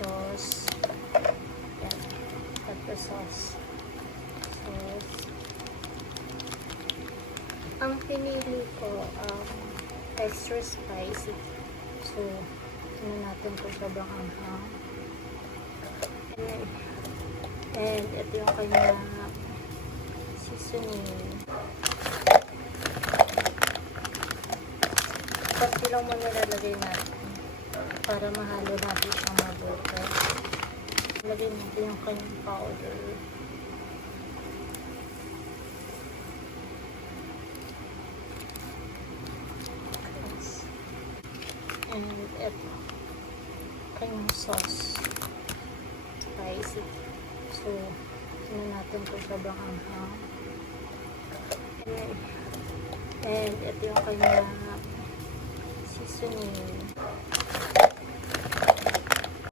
sauce. Yan. Pepper sauce. Ang pinili ko, extra spicy. So, tingnan natin kung sobrang anghang. And ito yung kanyang seasoning. Konti lang mo nilalagay natin para mahalo natin siyang mabuti. Lagay natin yung kanyang powder. And ito, kanyang sauce. Spicy. So, tingnan natin kung sobrang anghang. And ito yung kanyang seasoning.